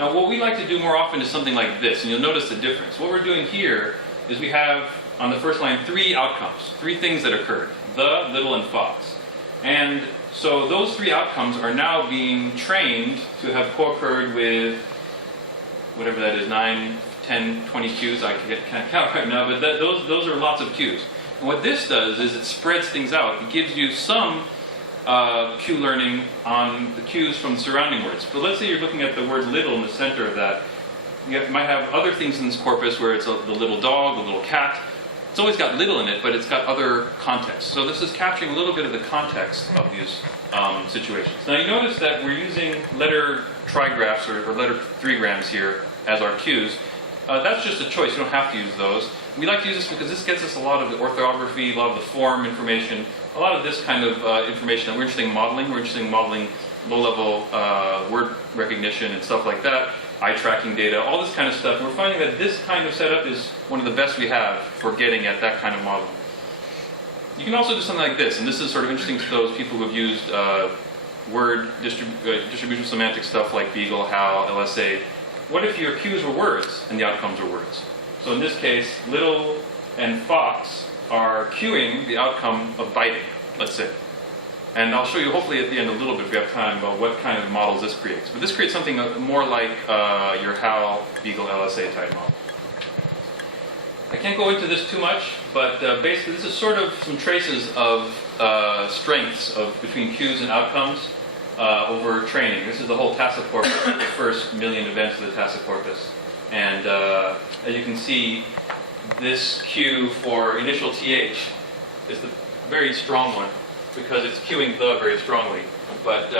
Now what we like to do more often is something like this, and you'll notice the difference. What we're doing here is we have, on the first line, 3 outcomes, 3 things that occurred: the, little, and fox. And so those 3 outcomes are now being trained to have co-occurred with whatever that is, 9, 10, 20 cues. I can't count right now, but those are lots of cues. And what this does is it spreads things out. It gives you some cue learning on the cues from the surrounding words. But let's say you're looking at the word little in the center of that. You might have other things in this corpus where it's the little dog, the little cat. It's always got little in it, but it's got other context. So this is capturing a little bit of the context of these situations. Now you notice that we're using letter trigraphs or letter 3grams here as our cues. That's just a choice. You don't have to use those. We like to use this because this gets us a lot of the orthography, a lot of the form information, a lot of this kind of information that we're interested in modeling. We're interested in modeling low-level word recognition and stuff like that, eye tracking data, all this kind of stuff. And we're finding that this kind of setup is one of the best we have for getting at that kind of model. You can also do something like this, and this is sort of interesting to those people who have used word distribution semantic stuff like Beagle, HAL, LSA. What if your cues were words and the outcomes were words? So in this case, little and fox are cueing the outcome of biting, let's say. And I'll show you hopefully at the end a little bit, if we have time, about what kind of models this creates. But this creates something more like your HAL, Beagle, LSA type model. I can't go into this too much, but basically this is sort of some traces of strengths between cues and outcomes over training. This is the whole tacit corpus, the first million events of the tacit corpus. And as you can see, this cue for initial TH is the very strong one because it's cueing the very strongly. But